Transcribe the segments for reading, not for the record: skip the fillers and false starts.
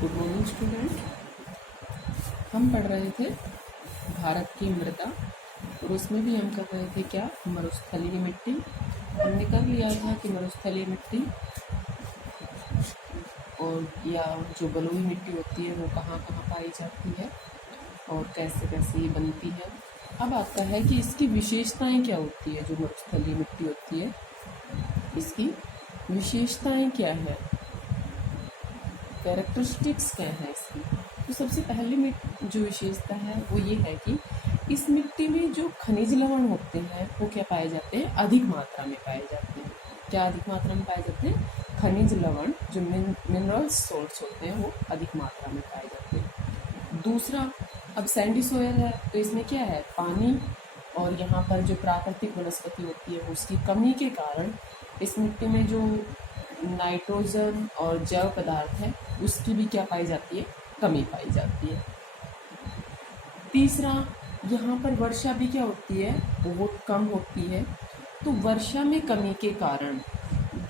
Good morning student. हम पढ़ रहे थे भारत की मृदा और उसमें भी हम कर रहे थे क्या, मरुस्थलीय मिट्टी। हमने कर लिया था कि मरुस्थलीय मिट्टी और या जो बलुई मिट्टी होती है वो कहाँ कहाँ पाई जाती है और कैसे कैसे ये बनती है। अब आता है कि इसकी विशेषताएं क्या होती है। जो मरुस्थलीय मिट्टी होती है इसकी विशेषताएं क्या है, कैरेक्टरिस्टिक्स क्या है इसकी। तो सबसे पहले में जो विशेषता है वो ये है कि इस मिट्टी में जो खनिज लवण होते हैं वो क्या पाए जाते हैं, अधिक मात्रा में पाए जाते हैं। क्या अधिक मात्रा में पाए जाते हैं? खनिज लवण जो मिनरल सोर्स होते हैं वो अधिक मात्रा में पाए जाते हैं। दूसरा, अब सैंडी सोयल है तो इसमें क्या है, पानी और यहाँ पर जो प्राकृतिक वनस्पति होती है उसकी कमी के कारण इस मिट्टी में जो नाइट्रोजन और जैव पदार्थ है उसकी भी क्या पाई जाती है, कमी पाई जाती है। तीसरा, यहाँ पर वर्षा भी क्या होती है, बहुत कम होती है। तो वर्षा में कमी के कारण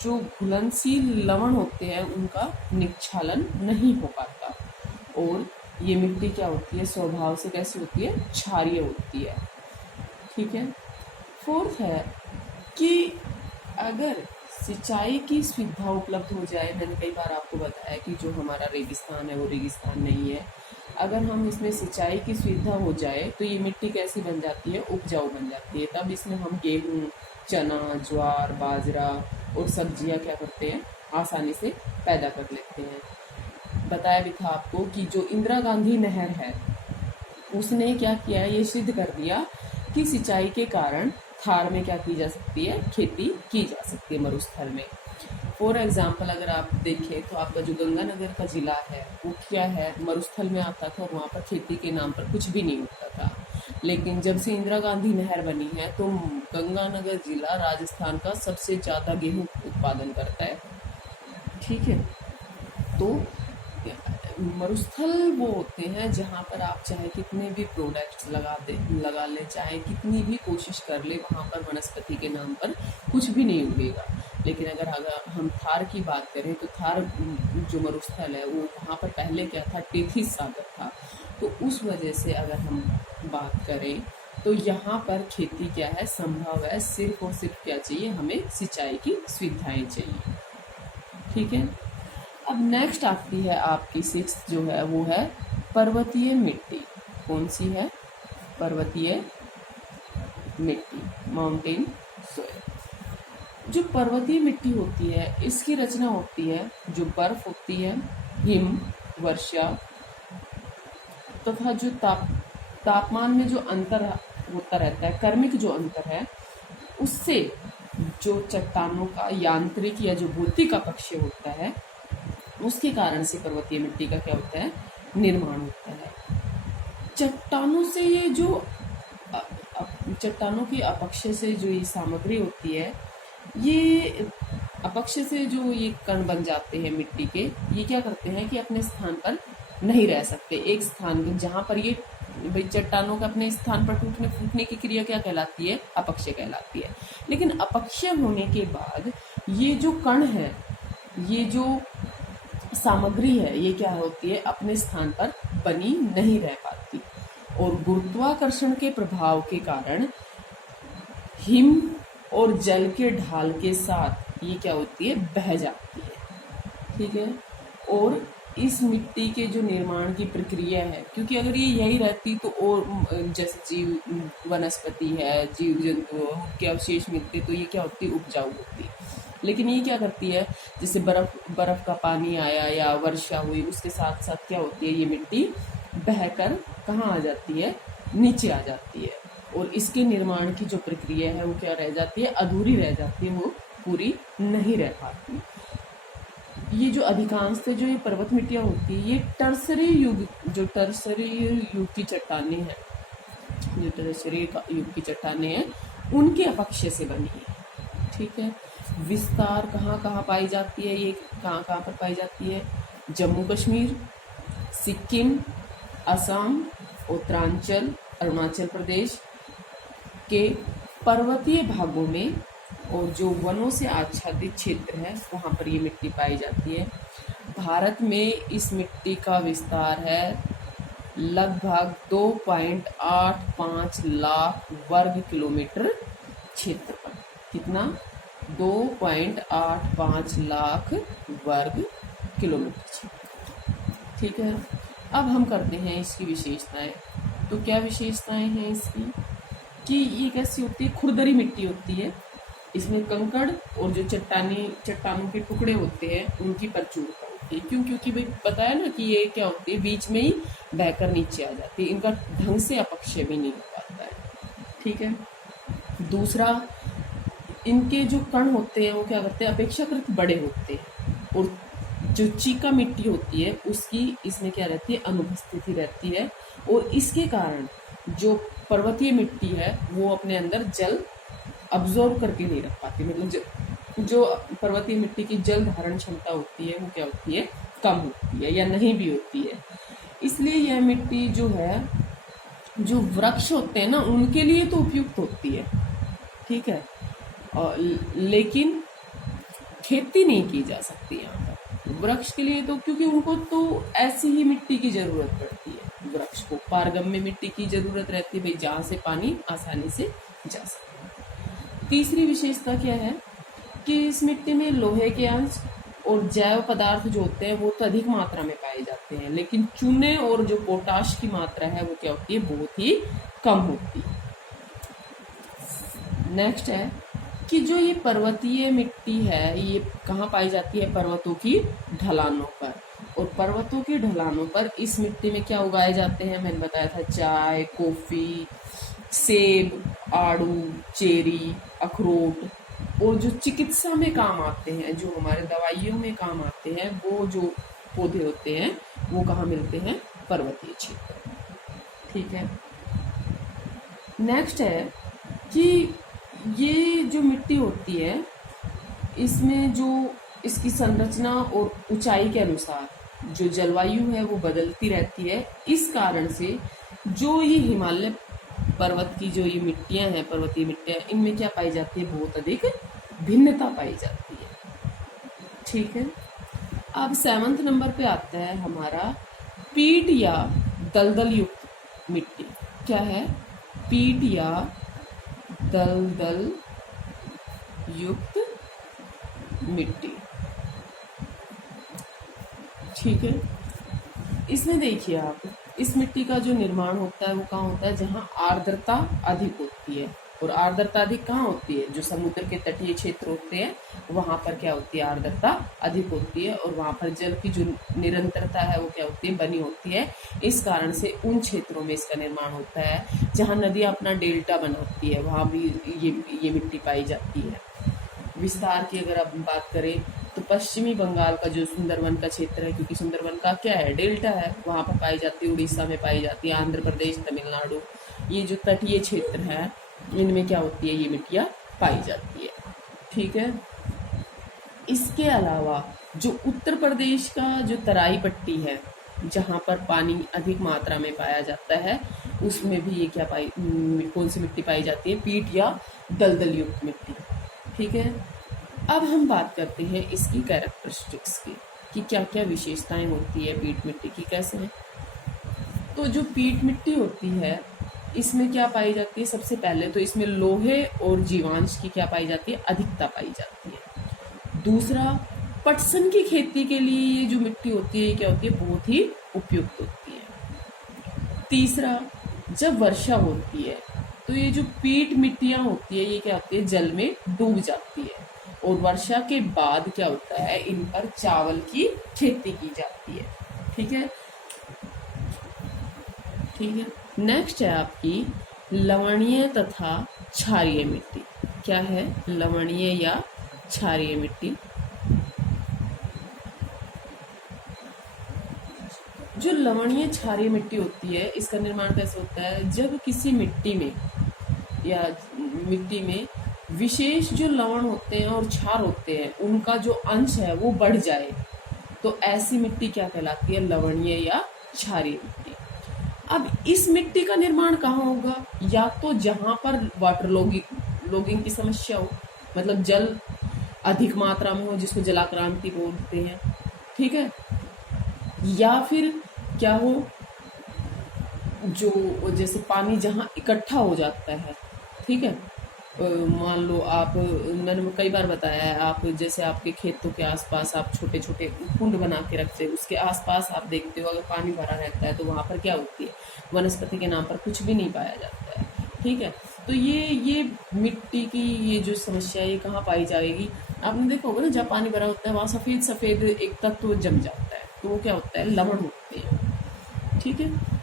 जो घुलनशील लवण होते हैं उनका निक्षालन नहीं हो पाता और ये मिट्टी क्या होती है, स्वभाव से कैसी होती है, क्षारीय होती है। ठीक है। फोर्थ है कि अगर सिंचाई की सुविधा उपलब्ध हो जाए, मैंने कई बार आपको बताया कि जो हमारा रेगिस्तान है वो रेगिस्तान नहीं है। अगर हम इसमें सिंचाई की सुविधा हो जाए तो ये मिट्टी कैसी बन जाती है, उपजाऊ बन जाती है। तब इसमें हम गेहूँ, चना, ज्वार, बाजरा और सब्जियां क्या करते हैं, आसानी से पैदा कर लेते हैं। बताया भी था आपको कि जो इंदिरा गांधी नहर है उसने क्या किया, ये सिद्ध कर दिया कि सिंचाई के कारण थार में क्या की जा सकती है, खेती की जा सकती है मरुस्थल में। फॉर एग्जाम्पल अगर आप देखें तो आपका जो गंगानगर का जिला है वो क्या है, मरुस्थल में आता था और वहाँ पर खेती के नाम पर कुछ भी नहीं होता था। लेकिन जब से इंदिरा गांधी नहर बनी है तो गंगानगर जिला राजस्थान का सबसे ज़्यादा गेहूं उत्पादन करता है। ठीक है। तो मरुस्थल वो होते हैं जहाँ पर आप चाहे कितने भी प्रोडक्ट्स लगा ले, चाहे कितनी भी कोशिश कर ले, वहाँ पर वनस्पति के नाम पर कुछ भी नहीं उगेगा। लेकिन अगर हम थार की बात करें तो थार जो मरुस्थल है वो वहाँ पर पहले क्या था, टेथिस सागर था। तो उस वजह से अगर हम बात करें तो यहाँ पर खेती क्या है, संभव है। सिर्फ और सिर्फ क्या चाहिए, हमें सिंचाई की सुविधाएं चाहिए। ठीक है। अब नेक्स्ट आती है आपकी सिक्स्थ जो है वो है पर्वतीय मिट्टी। कौन सी है? पर्वतीय मिट्टी, माउंटेन सोयल। जो पर्वतीय मिट्टी होती है इसकी रचना होती है, जो बर्फ होती है, हिम, वर्षा तथा जो तापमान में जो अंतर होता रहता है, कर्मिक जो अंतर है, उससे जो चट्टानों का यांत्रिक या जो भौतिक अपक्षय होता है उसके कारण से पर्वतीय मिट्टी का क्या होता है, निर्माण होता है। चट्टानों से ये जो चट्टानों की अपक्षय से जो ये सामग्री होती है, ये अपक्षय से जो ये कण बन जाते हैं मिट्टी के, ये क्या करते हैं कि अपने स्थान पर नहीं रह सकते। एक स्थान जहाँ पर ये चट्टानों का अपने स्थान पर टूटने फूटने की क्रिया क्या कहलाती है, अपक्षय कहलाती है। लेकिन अपक्षय होने के बाद ये जो कण है, ये जो सामग्री है, ये क्या होती है, अपने स्थान पर बनी नहीं रह पाती और गुरुत्वाकर्षण के प्रभाव के कारण हिम और जल के ढाल के साथ ये क्या होती है, बह जाती है। ठीक है। और इस मिट्टी के जो निर्माण की प्रक्रिया है, क्योंकि अगर ये यही रहती तो और जैसे जीव वनस्पति है, जीव जंतु के अवशेष मिलते तो ये क्या होती, उपजाऊ होती। लेकिन ये क्या करती है, जैसे बर्फ का पानी आया या वर्षा हुई, उसके साथ साथ क्या होती है, ये मिट्टी बहकर कहाँ आ जाती है, नीचे आ जाती है और इसके निर्माण की जो प्रक्रिया है वो क्या रह जाती है, अधूरी रह जाती है, वो पूरी नहीं रह पाती। ये जो अधिकांश से जो ये पर्वत मिट्टियाँ होती है, ये टर्सरी युग की चट्टानें हैं, जो टर्सरी युग की चट्टानें हैं उनके अपक्षय से बनी है। ठीक है। विस्तार कहाँ कहाँ पाई जाती है, ये कहाँ कहाँ पर पाई जाती है, जम्मू कश्मीर, सिक्किम, असम, उत्तरांचल, अरुणाचल प्रदेश के पर्वतीय भागों में और जो वनों से आच्छादित क्षेत्र है वहाँ पर ये मिट्टी पाई जाती है। भारत में इस मिट्टी का विस्तार है लगभग 2.85 लाख वर्ग किलोमीटर क्षेत्रफल। कितना? 2.85 लाख वर्ग किलोमीटर क्षेत्रफल। ठीक है, अब हम करते हैं इसकी विशेषताएं। तो क्या विशेषताएं हैं इसकी कि ये कैसी होती है? खुरदरी मिट्टी होती है, इसमें कंकड़ और जो चट्टानों के टुकड़े होते हैं उनकी प्रचुरता होती है। क्यों? क्योंकि भाई बताया ना कि ये क्या होती है, बीच में ही बहकर नीचे आ जाती है, इनका ढंग से अपक्षय भी नहीं हो पाता है। ठीक है, दूसरा, इनके जो कण होते हैं वो क्या करते हैं, अपेक्षाकृत बड़े होते हैं, और जो चीका मिट्टी होती है उसकी इसमें क्या रहती है, अनुपस्थिति रहती है, और इसके कारण जो पर्वतीय मिट्टी है वो अपने अंदर जल अब्जॉर्ब करके नहीं रख पाती। मतलब जो पर्वतीय मिट्टी की जल धारण क्षमता होती है वो क्या होती है, कम होती है या नहीं भी होती है। इसलिए यह मिट्टी जो है, जो वृक्ष होते हैं ना उनके लिए तो उपयुक्त होती है। ठीक है, और लेकिन खेती नहीं की जा सकती यहाँ पर वृक्ष के लिए, तो क्योंकि उनको तो ऐसी ही मिट्टी की जरूरत पड़ती है। वृक्ष को पारगम्य मिट्टी की जरूरत रहती है भाई, जहाँ से पानी आसानी से जा सके। तीसरी विशेषता क्या है कि इस मिट्टी में लोहे के अंश और जैव पदार्थ जो होते हैं वो तो अधिक मात्रा में पाए जाते हैं, लेकिन चूने और जो पोटाश की मात्रा है वो क्या होती है, बहुत ही कम होती है। नेक्स्ट है कि जो ये पर्वतीय मिट्टी है ये कहाँ पाई जाती है, पर्वतों की ढलानों पर। और पर्वतों की ढलानों पर इस मिट्टी में क्या उगाए जाते हैं, मैंने बताया था, चाय, कॉफी, सेब, आड़ू, चेरी, अखरोट, और जो चिकित्सा में काम आते हैं, जो हमारे दवाइयों में काम आते हैं, वो जो पौधे होते हैं वो कहाँ मिलते हैं, पर्वतीय क्षेत्र में। ठीक है, नेक्स्ट है कि ये जो मिट्टी होती है इसमें जो इसकी संरचना और ऊंचाई के अनुसार जो जलवायु है वो बदलती रहती है। इस कारण से जो ये हिमालय पर्वत की जो ये मिट्टियां हैं, पर्वतीय मिट्टियां, इनमें क्या पाई जाती है, बहुत अधिक भिन्नता पाई जाती है। ठीक है, अब 7वें नंबर पे आता है हमारा पीट या दलदल युक्त मिट्टी। क्या है? पीट या दलदल युक्त मिट्टी। ठीक है, इसमें देखिए आप, इस मिट्टी का जो निर्माण होता है वो कहाँ होता है, जहाँ आर्द्रता अधिक होती है। और आर्द्रता अधिक कहाँ होती है, जो समुद्र के तटीय क्षेत्र होते हैं वहां पर क्या होती है, आर्द्रता अधिक होती है, और वहां पर जल की जो निरंतरता है वो क्या होती है, बनी होती है। इस कारण से उन क्षेत्रों में इसका निर्माण होता है जहाँ नदियाँ अपना डेल्टा बनाती है, वहां भी ये मिट्टी पाई जाती है। विस्तार की अगर आप बात करें तो पश्चिमी बंगाल का जो सुंदरवन का क्षेत्र है, क्योंकि सुंदरवन का क्या है, डेल्टा है, वहां पर पाई जाती है, उड़ीसा में पाई जाती है, आंध्र प्रदेश, तमिलनाडु, ये जो तटीय क्षेत्र है इनमें क्या होती है, ये मिट्टियां पाई जाती है। ठीक है, इसके अलावा जो उत्तर प्रदेश का जो तराई पट्टी है जहाँ पर पानी अधिक मात्रा में पाया जाता है उसमें भी ये क्या कौन सी मिट्टी पाई जाती है, पीट या दलदल युक्त मिट्टी। ठीक है, अब हम बात करते हैं इसकी कैरेक्टरिस्टिक्स की कि क्या क्या विशेषताएं होती है पीट मिट्टी की, कैसे है। तो जो पीट मिट्टी होती है इसमें क्या पाई जाती है, सबसे पहले तो इसमें लोहे और जीवांश की क्या पाई जाती है, अधिकता पाई जाती है। दूसरा, पटसन की खेती के लिए ये जो मिट्टी होती है क्या होती है, बहुत ही उपयुक्त होती है। तीसरा, जब वर्षा होती है तो ये जो पीट मिट्टियां होती है ये क्या होती है, जल में डूब जाती है, और वर्षा के बाद क्या होता है, इन पर चावल की खेती की जाती है। ठीक है, ठीक है। नेक्स्ट है आपकी लवणीय तथा क्षारीय मिट्टी। क्या है, लवणीय या क्षारीय मिट्टी। जो लवणीय क्षारीय मिट्टी होती है इसका निर्माण कैसे होता है, जब किसी मिट्टी में विशेष जो लवण होते हैं और क्षार होते हैं उनका जो अंश है वो बढ़ जाए तो ऐसी मिट्टी क्या कहलाती है, लवणीय या क्षारीय मिट्टी। अब इस मिट्टी का निर्माण कहाँ होगा, या तो जहां पर वाटर लॉगिंग की समस्या हो, मतलब जल अधिक मात्रा में हो जिसको जलाक्रांति बोलते हैं। ठीक है। या फिर क्या हो, जो जैसे पानी जहाँ इकट्ठा हो जाता है, ठीक है, मान लो आप, मैंने कई बार बताया है, आप जैसे आपके खेतों के आसपास आप छोटे छोटे कुंड बना के रखते हो, उसके आसपास आप देखते हो अगर पानी भरा रहता है तो वहाँ पर क्या होती है, वनस्पति के नाम पर कुछ भी नहीं पाया जाता है, ठीक है। तो ये मिट्टी की ये जो समस्या है ये कहाँ पाई जाएगी, आपने देखा होगा ना, जहाँ पानी भरा होता है वहाँ सफ़ेद सफ़ेद एक तत्व जम जाता है, तो वो क्या होता है, लवण होते हैं, ठीक है।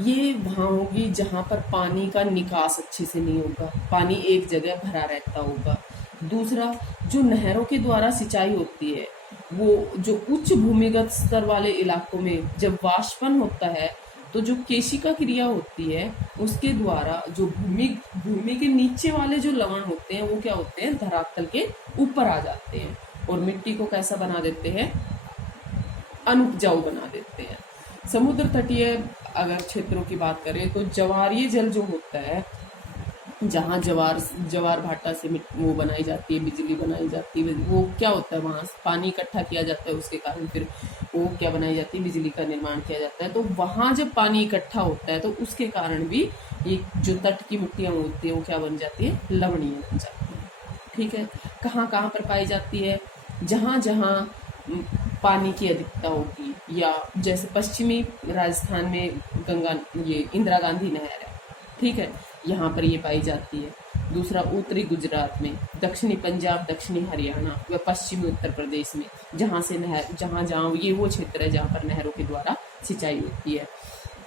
ये वहाँ होगी जहाँ पर पानी का निकास अच्छे से नहीं होगा, पानी एक जगह भरा रहता होगा। दूसरा, जो नहरों के द्वारा सिंचाई होती है, वो जो उच्च भूमिगत स्तर वाले इलाकों में जब वाष्पन होता है, तो जो केशिका क्रिया होती है उसके द्वारा जो भूमि भूमि के नीचे वाले जो लवण होते हैं वो क्या होते हैं, धरातल के ऊपर आ जाते हैं और मिट्टी को कैसा बना देते हैं, अनुपजाऊ बना देते हैं। समुद्र तटीय अगर क्षेत्रों की बात करें तो ज्वारीय जल जो होता है, जहाँ ज्वार भाटा से वो बनाई जाती है, बिजली बनाई जाती है, वो क्या होता है, वहाँ पानी इकट्ठा किया जाता है, उसके कारण फिर वो क्या बनाई जाती है, बिजली का निर्माण किया जाता है। तो वहाँ जब पानी इकट्ठा होता है तो उसके कारण भी ये जो तट की मिट्टियाँ होती है वो क्या बन जाती है, लवणीय बन जाती है, ठीक है। कहाँ कहाँ पर पाई जाती है, जहाँ जहाँ पानी की अधिकता होगी, या जैसे पश्चिमी राजस्थान में गंगा, ये इंदिरा गांधी नहर है, ठीक है, यहाँ पर ये पाई जाती है। दूसरा, उत्तरी गुजरात में, दक्षिणी पंजाब, दक्षिणी हरियाणा व पश्चिमी उत्तर प्रदेश में, जहाँ से नहर, जहाँ जहाँ ये वो क्षेत्र है जहाँ पर नहरों के द्वारा सिंचाई होती है।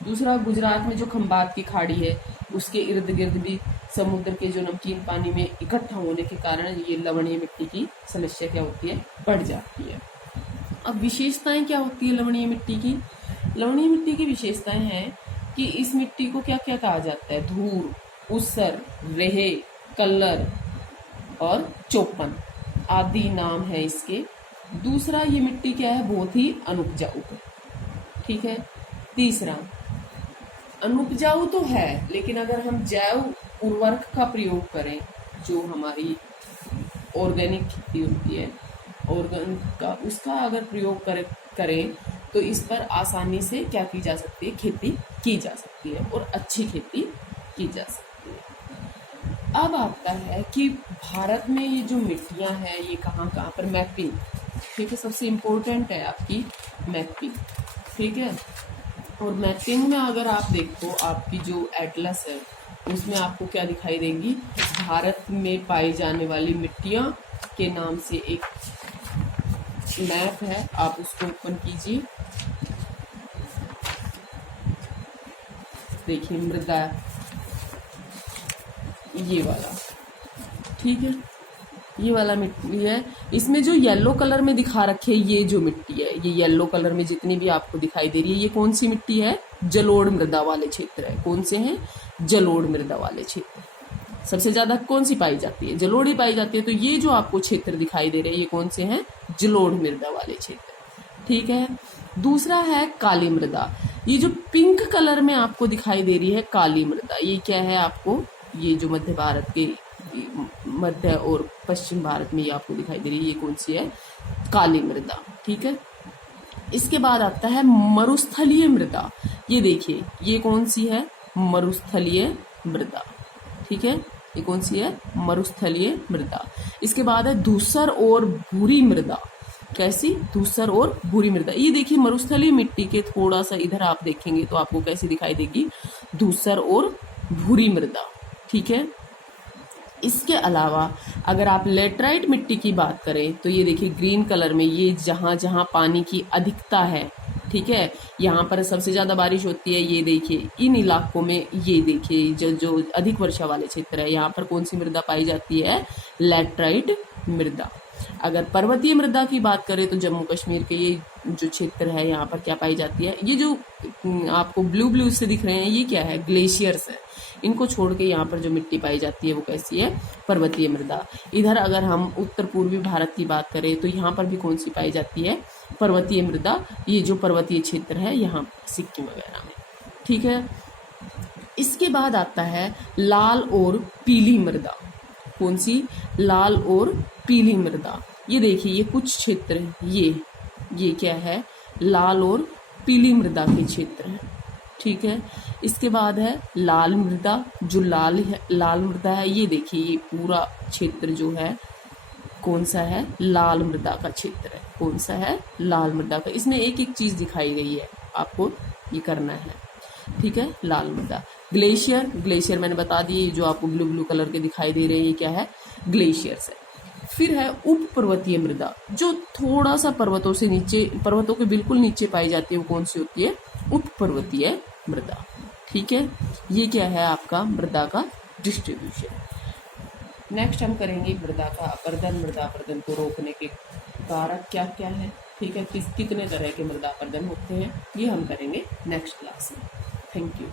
दूसरा, गुजरात में जो खंबात की खाड़ी है उसके इर्द गिर्द भी समुद्र के जो नमकीन पानी में इकट्ठा होने के कारण ये लवणीय मिट्टी की समस्या क्या होती है, बढ़ जाती है। अब विशेषताएं क्या होती है लवणीय मिट्टी की, लवणीय मिट्टी की विशेषताएं हैं कि इस मिट्टी को क्या क्या कहा जाता है, धूर, ऊसर, रेहे, कल्लर और चौपन आदि नाम है इसके। दूसरा, ये मिट्टी क्या है, बहुत ही अनुपजाऊ है, ठीक है। तीसरा, अनुपजाऊ तो है लेकिन अगर हम जैव उर्वरक का प्रयोग करें, जो हमारी ऑर्गेनिक खेती होती है, ऑर्गेनिक का, उसका अगर प्रयोग करें तो इस पर आसानी से क्या की जा सकती है, खेती की जा सकती है और अच्छी खेती की जा सकती है। अब आता है कि भारत में ये जो मिट्टियां हैं ये कहाँ कहाँ पर, मैपिंग, ठीक है, सबसे इम्पोर्टेंट है आपकी मैपिंग, ठीक है। और मैपिंग में अगर आप देखो, आपकी जो एटलस है उसमें आपको क्या दिखाई देंगी, भारत में पाई जाने वाली मिट्टियां के नाम से एक मैप है, आप उसको ओपन कीजिए। देखिए मृदा, ये वाला, ठीक है, ये वाला मिट्टी है। इसमें जो येलो कलर में दिखा रखे ये जो मिट्टी है, ये येलो कलर में जितनी भी आपको दिखाई दे रही है, ये कौन सी मिट्टी है, जलोढ़ मृदा वाले क्षेत्र है। कौन से हैं, जलोढ़ मृदा वाले क्षेत्र। सबसे ज्यादा कौन सी पाई जाती है, जलोढ़ ही पाई जाती है। तो ये जो आपको क्षेत्र दिखाई दे रहे हैं ये कौन से हैं, जलोढ़ मृदा वाले क्षेत्र, ठीक है। दूसरा है काली मृदा, ये जो पिंक कलर में आपको दिखाई दे रही है काली मृदा, ये क्या है आपको, ये जो मध्य भारत के, मध्य और पश्चिम भारत में ये आपको दिखाई दे रही है, ये कौन सी है, काली मृदा, ठीक है। इसके बाद आता है मरुस्थलीय मृदा, ये देखिए ये कौन सी है, मरुस्थलीय मृदा, ठीक है, ये कौन सी है, मरुस्थलीय मृदा। इसके बाद है धूसर और भूरी मृदा, कैसी, धूसर और भूरी मृदा। ये देखिए मरुस्थलीय मिट्टी के थोड़ा सा इधर आप देखेंगे तो आपको कैसी दिखाई देगी, धूसर और भूरी मृदा, ठीक है। इसके अलावा अगर आप लेटराइट मिट्टी की बात करें तो ये देखिए ग्रीन कलर में, ये जहाँ जहाँ पानी की अधिकता है, ठीक है, यहाँ पर सबसे ज्यादा बारिश होती है, ये देखिए इन इलाकों में, ये देखिए जो जो अधिक वर्षा वाले क्षेत्र है यहाँ पर कौन सी मृदा पाई जाती है, लेटराइट मृदा। अगर पर्वतीय मृदा की बात करें तो जम्मू कश्मीर के ये जो क्षेत्र है यहाँ पर क्या पाई जाती है, ये जो आपको ब्लू ब्लू से दिख रहे हैं ये क्या है, ग्लेशियर्स है। इनको छोड़ के यहाँ पर जो मिट्टी पाई जाती है वो कैसी है, पर्वतीय मृदा। इधर अगर हम उत्तर पूर्वी भारत की बात करें तो यहाँ पर भी कौन सी पाई जाती है, पर्वतीय मृदा, ये जो पर्वतीय क्षेत्र है यहाँ सिक्किम वगैरह में, ठीक है। इसके बाद आता है लाल और पीली मृदा, कौन सी, लाल और पीली मृदा। ये देखिए ये कुछ क्षेत्र, ये ये क्या है, लाल और पीली मृदा के क्षेत्र हैं। ठीक है, इसके बाद है लाल मृदा। जो लाल मृदा है, ये देखिए ये पूरा क्षेत्र जो है कौन सा है, लाल मृदा का क्षेत्र है। कौन सा है, लाल मृदा का। इसमें एक एक चीज दिखाई गई है, आपको ये करना है। ठीक है, लाल मृदा। ग्लेशियर, ग्लेशियर मैंने बता दिए, जो आपको ब्लू ब्लू कलर के दिखाई दे रहे हैं, ये क्या है, ग्लेशियर्स है। फिर है उप पर्वतीय मृदा, जो थोड़ा सा पर्वतों से नीचे, पर्वतों के बिल्कुल नीचे पाई जाती है, वो कौन सी होती है, उप पर्वतीय मृदा। ठीक है, ये क्या है आपका मृदा का डिस्ट्रीब्यूशन। नेक्स्ट हम करेंगे मृदा का अपरदन। मृदा अपरदन को रोकने के कारक क्या क्या है, ठीक है, कितने तरह के मृदा अपरदन होते हैं, ये हम करेंगे नेक्स्ट क्लास में। Thank you.